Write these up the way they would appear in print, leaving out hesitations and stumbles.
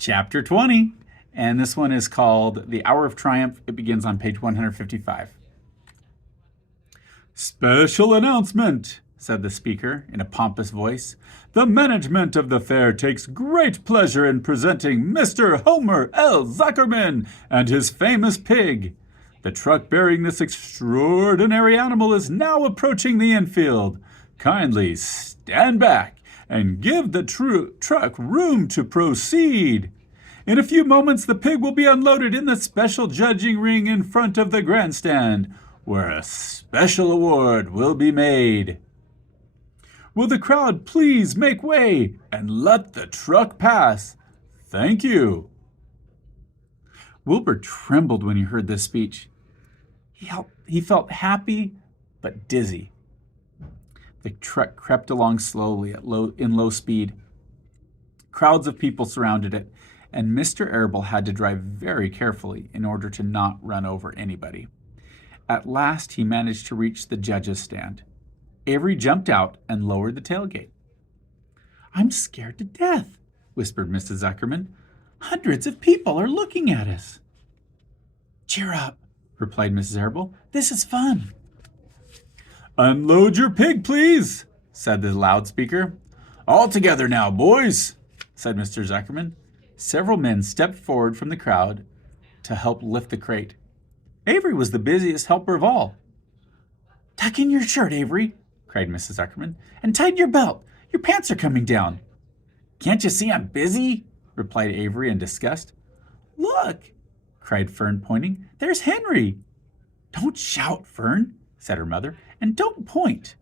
Chapter 20, and this one is called The Hour of Triumph. It begins on page 155. Special announcement, said the speaker in a pompous voice. The management of the fair takes great pleasure in presenting Mr. Homer L. Zuckerman and his famous pig. The truck bearing this extraordinary animal is now approaching the infield. Kindly stand back and give the truck room to proceed. In a few moments, the pig will be unloaded in the special judging ring in front of the grandstand, where a special award will be made. Will the crowd please make way and let the truck pass? Thank you. Wilbur trembled when he heard this speech. He felt happy but dizzy. The truck crept along slowly in low speed. Crowds of people surrounded it, and Mr. Arable had to drive very carefully in order to not run over anybody. At last, he managed to reach the judge's stand. Avery jumped out and lowered the tailgate. I'm scared to death, whispered Mrs. Zuckerman. Hundreds of people are looking at us. Cheer up, replied Mrs. Arable. This is fun. Unload your pig, please, said the loudspeaker. All together now, boys, said Mr. Zuckerman. Several men stepped forward from the crowd to help lift the crate. Avery was the busiest helper of all. Tuck in your shirt, Avery, cried Mrs. Zuckerman, and tighten your belt. Your pants are coming down. Can't you see I'm busy? Replied Avery in disgust. Look, cried Fern, pointing. There's Henry. Don't shout, Fern, said her mother, and don't point.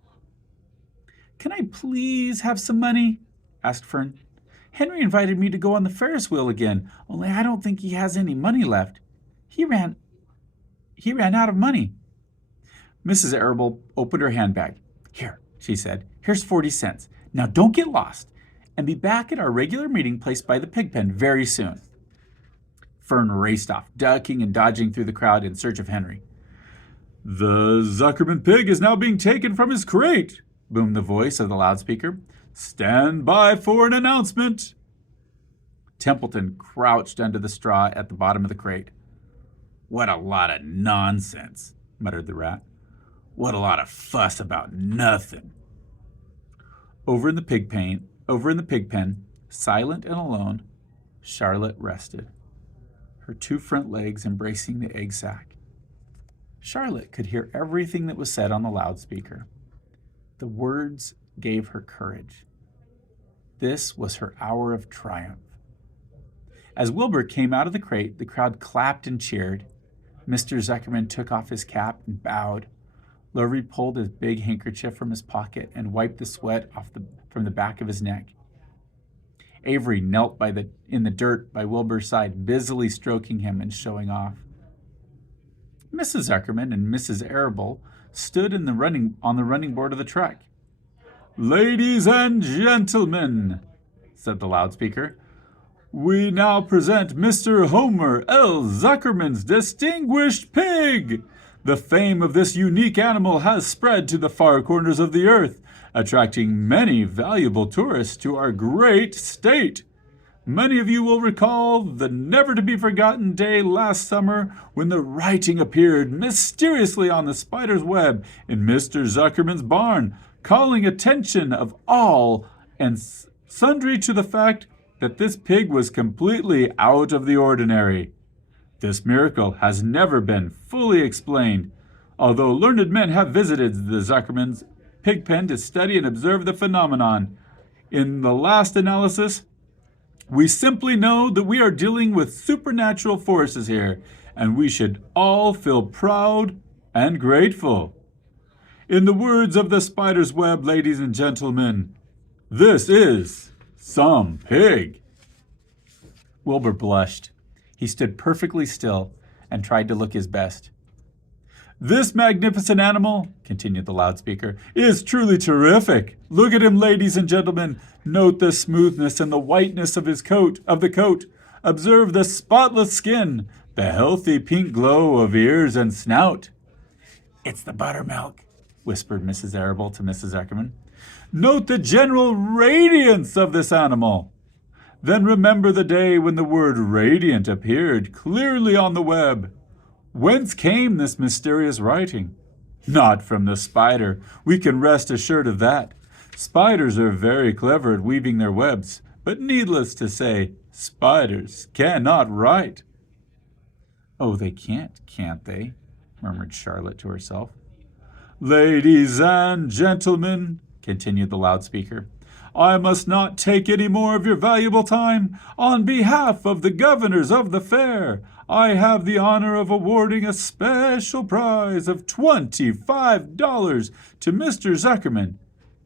Can I please have some money? Asked Fern. Henry invited me to go on the Ferris wheel again, only I don't think he has any money left. He ran out of money. Mrs. Arable opened her handbag. Here, she said, here's 40 cents. Now don't get lost, and be back at our regular meeting place by the pig pen very soon. Fern raced off, ducking and dodging through the crowd in search of Henry. The Zuckerman pig is now being taken from his crate, boomed the voice of the loudspeaker. Stand by for an announcement. Templeton crouched under the straw at the bottom of the crate. What a lot of nonsense, muttered the rat. What a lot of fuss about nothing. Over in the pig pen, silent and alone, Charlotte rested, her two front legs embracing the egg sack. Charlotte could hear everything that was said on the loudspeaker. The words gave her courage. This was her hour of triumph. As Wilbur came out of the crate, the crowd clapped and cheered. Mr. Zuckerman took off his cap and bowed. Lurvy pulled his big handkerchief from his pocket and wiped the sweat from the back of his neck. Avery knelt in the dirt by Wilbur's side, busily stroking him and showing off. Mrs. Zuckerman and Mrs. Arable stood on the running board of the truck. Ladies and gentlemen, said the loudspeaker, we now present Mr. Homer L. Zuckerman's distinguished pig. The fame of this unique animal has spread to the far corners of the earth, attracting many valuable tourists to our great state. Many of you will recall the never-to-be-forgotten day last summer when the writing appeared mysteriously on the spider's web in Mr. Zuckerman's barn, calling attention of all and sundry to the fact that this pig was completely out of the ordinary. This miracle has never been fully explained, although learned men have visited the Zuckerman's pig pen to study and observe the phenomenon. In the last analysis, we simply know that we are dealing with supernatural forces here, and we should all feel proud and grateful. In the words of the spider's web, ladies and gentlemen, this is some pig. Wilbur blushed. He stood perfectly still and tried to look his best. This magnificent animal, continued the loudspeaker, is truly terrific. Look at him, ladies and gentlemen. Note the smoothness and the whiteness of the coat. Observe the spotless skin, the healthy pink glow of ears and snout. It's the buttermilk, whispered Mrs. Arable to Mrs. Zuckerman. Note the general radiance of this animal. Then remember the day when the word radiant appeared clearly on the web. Whence came this mysterious writing? Not from the spider. We can rest assured of that. Spiders are very clever at weaving their webs, but needless to say, spiders cannot write. Oh, they can't they? Murmured Charlotte to herself. Ladies and gentlemen, continued the loudspeaker, I must not take any more of your valuable time. On behalf of the governors of the fair, I have the honor of awarding a special prize of $25 to Mr. Zuckerman,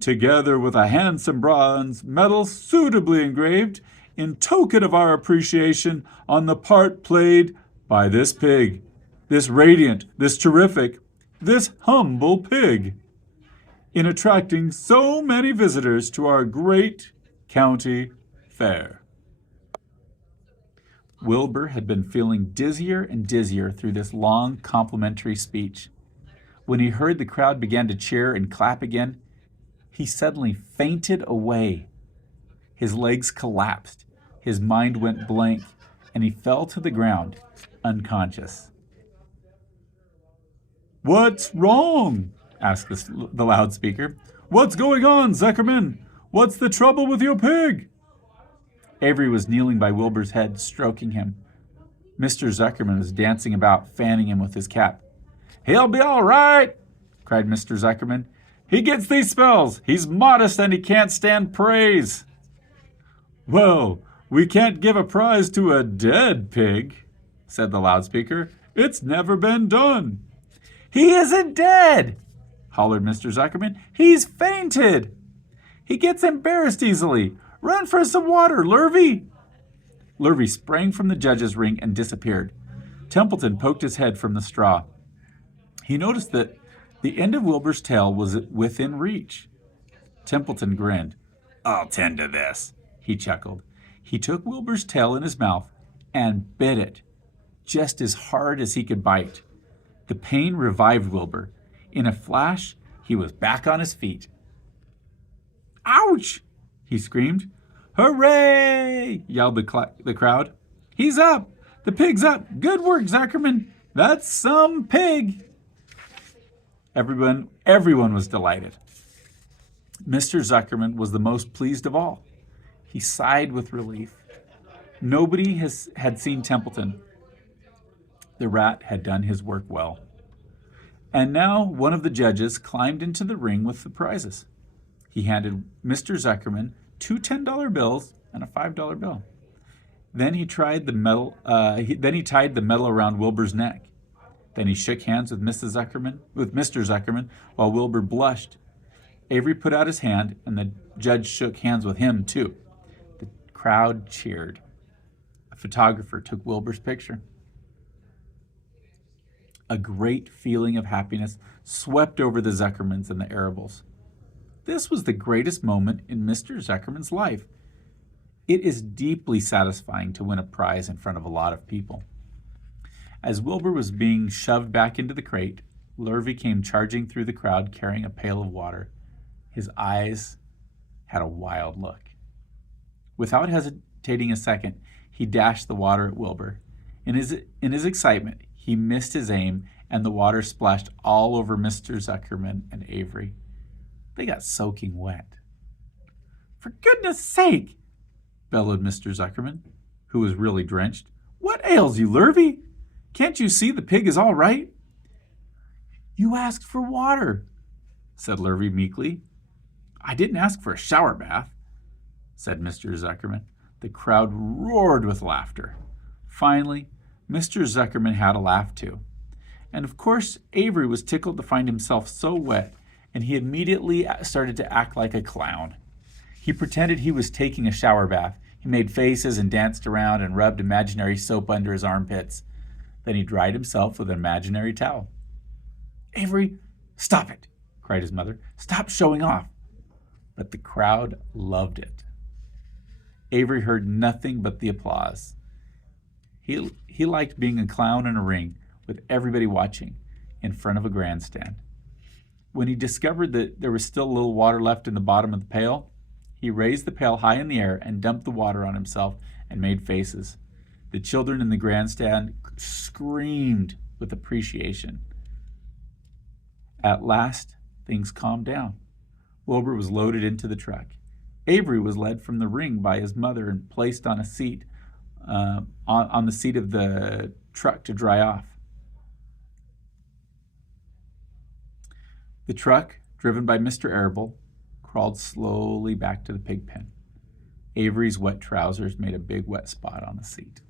together with a handsome bronze medal suitably engraved in token of our appreciation on the part played by this pig, this radiant, this terrific, this humble pig, in attracting so many visitors to our great county fair. Wilbur had been feeling dizzier and dizzier through this long complimentary speech. When he heard the crowd began to cheer and clap again, he suddenly fainted away. His legs collapsed, his mind went blank, and he fell to the ground, unconscious. What's wrong? Asked the loudspeaker. What's going on, Zuckerman? What's the trouble with your pig? Avery was kneeling by Wilbur's head, stroking him. Mr. Zuckerman was dancing about, fanning him with his cap. He'll be all right, cried Mr. Zuckerman. He gets these spells. He's modest and he can't stand praise. Well, we can't give a prize to a dead pig, said the loudspeaker. It's never been done. He isn't dead, hollered Mr. Zuckerman. He's fainted. He gets embarrassed easily. Run for some water, Lurvy. Lurvy sprang from the judge's ring and disappeared. Templeton poked his head from the straw. He noticed that the end of Wilbur's tail was within reach. Templeton grinned. I'll tend to this, he chuckled. He took Wilbur's tail in his mouth and bit it, just as hard as he could bite. The pain revived Wilbur. In a flash, he was back on his feet. Ouch! He screamed. Hooray! Yelled the crowd. He's up! The pig's up! Good work, Zuckerman! That's some pig! Everyone was delighted. Mr. Zuckerman was the most pleased of all. He sighed with relief. Nobody had seen Templeton. The rat had done his work well. And now one of the judges climbed into the ring with the prizes. He handed Mr. Zuckerman 2 $10 bills and a $5 bill. Then he tied the medal around Wilbur's neck. Then he shook hands with Mr. Zuckerman, while Wilbur blushed. Avery put out his hand, and the judge shook hands with him, too. The crowd cheered. A photographer took Wilbur's picture. A great feeling of happiness swept over the Zuckermans and the Arables. This was the greatest moment in Mr. Zuckerman's life. It is deeply satisfying to win a prize in front of a lot of people. As Wilbur was being shoved back into the crate, Lurvy came charging through the crowd carrying a pail of water. His eyes had a wild look. Without hesitating a second, he dashed the water at Wilbur. In his excitement, he missed his aim, and the water splashed all over Mr. Zuckerman and Avery. They got soaking wet. For goodness sake, bellowed Mr. Zuckerman, who was really drenched. What ails you, Lurvy? Can't you see the pig is all right? You asked for water, said Lurvy meekly. I didn't ask for a shower bath, said Mr. Zuckerman. The crowd roared with laughter. Finally, Mr. Zuckerman had a laugh too. And of course, Avery was tickled to find himself so wet, and he immediately started to act like a clown. He pretended he was taking a shower bath. He made faces and danced around and rubbed imaginary soap under his armpits. Then he dried himself with an imaginary towel. Avery, stop it, cried his mother. Stop showing off. But the crowd loved it. Avery heard nothing but the applause. He liked being a clown in a ring with everybody watching in front of a grandstand. When he discovered that there was still a little water left in the bottom of the pail, He raised the pail high in the air and dumped the water on himself and made faces. The children in the grandstand screamed with appreciation. At last, things calmed down. Wilbur was loaded into the truck. Avery was led from the ring by his mother and placed on a seat, on the seat of the truck to dry off. The truck, driven by Mr. Arable, crawled slowly back to the pig pen. Avery's wet trousers made a big wet spot on the seat.